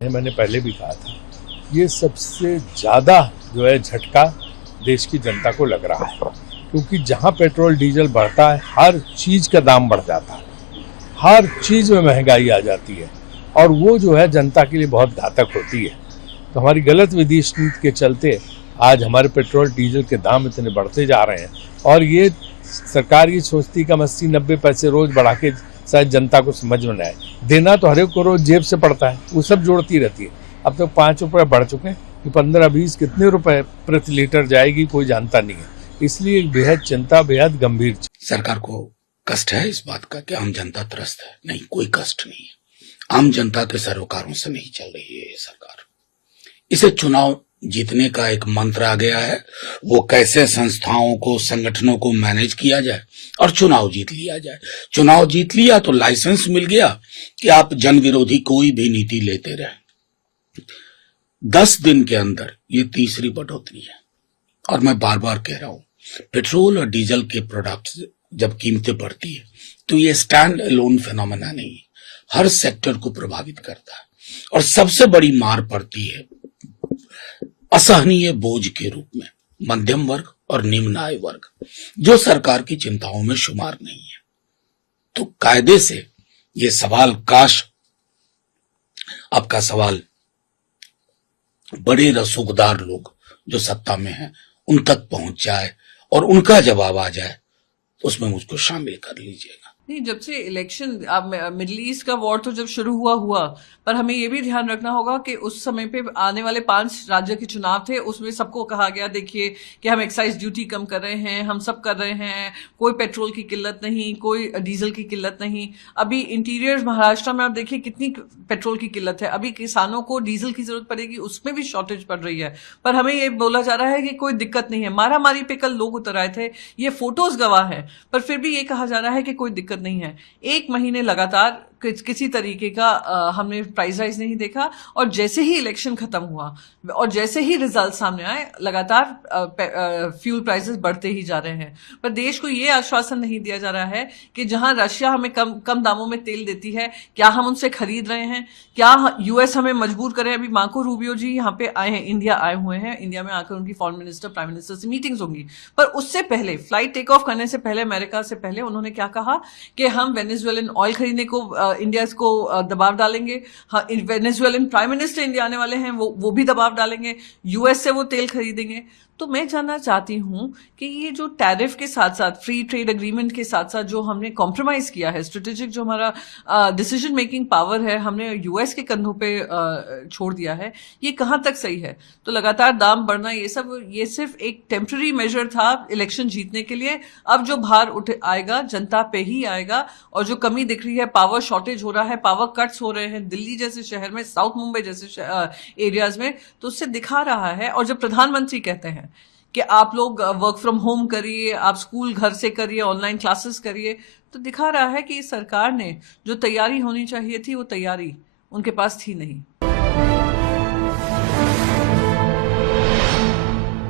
मैंने पहले भी कहा था, ये सबसे ज़्यादा जो है झटका देश की जनता को लग रहा है, क्योंकि जहाँ पेट्रोल डीजल बढ़ता है हर चीज़ का दाम बढ़ जाता है, हर चीज़ में महंगाई आ जाती है और वो जो है जनता के लिए बहुत घातक होती है। तो हमारी गलत विदेश नीति के चलते आज हमारे पेट्रोल डीजल के दाम इतने बढ़ते जा रहे हैं और ये सरकार ये सोचती कि हम 80-90 पैसे रोज बढ़ा के शायद जनता को समझ में न आए। देना तो हर एक को रोज जेब से पड़ता है, वो सब जोड़ती रहती है। अब तो 5 रुपये बढ़ चुके हैं, कि 15-20 कितने रुपए प्रति लीटर जाएगी कोई जानता नहीं है। इसलिए बेहद चिंता, बेहद गंभीर। सरकार को कष्ट है इस बात का कि आम जनता त्रस्त है? नहीं, कोई कष्ट नहीं है। आम जनता के सरोकारों से नहीं चल रही है ये सरकार। इसे चुनाव जीतने का एक मंत्र आ गया है, वो कैसे संस्थाओं को, संगठनों को मैनेज किया जाए और चुनाव जीत लिया जाए। चुनाव जीत लिया तो लाइसेंस मिल गया कि आप जन विरोधी कोई भी नीति लेते रहे। 10 दिन के अंदर ये तीसरी बढ़ोतरी है और मैं बार बार कह रहा हूं, पेट्रोल और डीजल के प्रोडक्ट्स जब कीमतें बढ़ती है तो ये स्टैंड अलोन फिनोमेना नहीं है, हर सेक्टर को प्रभावित करता है और सबसे बड़ी मार पड़ती है असहनीय बोझ के रूप में मध्यम वर्ग और निम्न आय वर्ग, जो सरकार की चिंताओं में शुमार नहीं है। तो कायदे से ये सवाल, काश आपका सवाल बड़े रसूखदार लोग जो सत्ता में हैं उन तक पहुंच जाए और उनका जवाब आ जाए, तो उसमें मुझको शामिल कर लीजिएगा। नहीं, जब से इलेक्शन, अब मिडिल ईस्ट का वॉर तो जब शुरू हुआ, पर हमें ये भी ध्यान रखना होगा कि उस समय पे आने वाले 5 राज्य के चुनाव थे, उसमें सबको कहा गया देखिए कि हम एक्साइज ड्यूटी कम कर रहे हैं, हम सब कर रहे हैं, कोई पेट्रोल की किल्लत नहीं, कोई डीजल की किल्लत नहीं। अभी इंटीरियर महाराष्ट्र में आप देखिए कितनी पेट्रोल की किल्लत है, अभी किसानों को डीजल की जरूरत पड़ेगी, उसमें भी शॉर्टेज पड़ रही है, पर हमें ये बोला जा रहा है कि कोई दिक्कत नहीं है। मारा मारी पे कल लोग उतर आए थे, ये फोटोज गवाह है, पर फिर भी ये कहा जा रहा है कि कोई दिक्कत नहीं है। 1 महीने लगातार किसी तरीके का हमने प्राइस राइज नहीं देखा और जैसे ही इलेक्शन खत्म हुआ और जैसे ही रिजल्ट सामने आए, लगातार फ्यूल प्राइसेस बढ़ते ही जा रहे हैं। पर देश को ये आश्वासन नहीं दिया जा रहा है कि जहां रशिया हमें कम दामों में तेल देती है, क्या हम उनसे खरीद रहे हैं? क्या यूएस हमें मजबूर करें? अभी मार्को रूबियो जी यहाँ पे आए हैं, इंडिया आए हुए हैं, इंडिया में आकर उनकी फॉरेन मिनिस्टर, प्राइम मिनिस्टर से मीटिंग्स होंगी। पर उससे पहले, फ्लाइट टेक ऑफ करने से पहले, अमेरिका से पहले उन्होंने क्या कहा कि हम वेनेजुएलन ऑयल खरीदने को इंडिया को दबाव डालेंगे। हाँ, वेनेजुएलन प्राइम मिनिस्टर इंडिया आने वाले हैं, वो भी दबाव डालेंगे, यूएस से वो तेल खरीदेंगे। तो मैं जानना चाहती हूं कि ये जो टैरिफ के साथ साथ, फ्री ट्रेड एग्रीमेंट के साथ साथ जो हमने कॉम्प्रोमाइज किया है, स्ट्रेटेजिक जो हमारा डिसीजन मेकिंग पावर है, हमने यूएस के कंधों पे छोड़ दिया है, ये कहां तक सही है? तो लगातार दाम बढ़ना, ये सिर्फ एक टेम्पररी मेजर था इलेक्शन जीतने के लिए। अब जो भार उठ आएगा जनता पे ही आएगा और जो कमी दिख रही है, पावर शॉर्टेज हो रहा है, पावर कट्स हो रहे हैं दिल्ली जैसे शहर में, साउथ मुंबई जैसे एरियाज में, तो उससे दिखा रहा है। और जब प्रधानमंत्री कहते हैं कि आप लोग वर्क फ्रॉम होम करिए, आप स्कूल घर से करिए, ऑनलाइन क्लासेस करिए, तो दिखा रहा है कि सरकार ने जो तैयारी होनी चाहिए थी वो तैयारी उनके पास थी नहीं।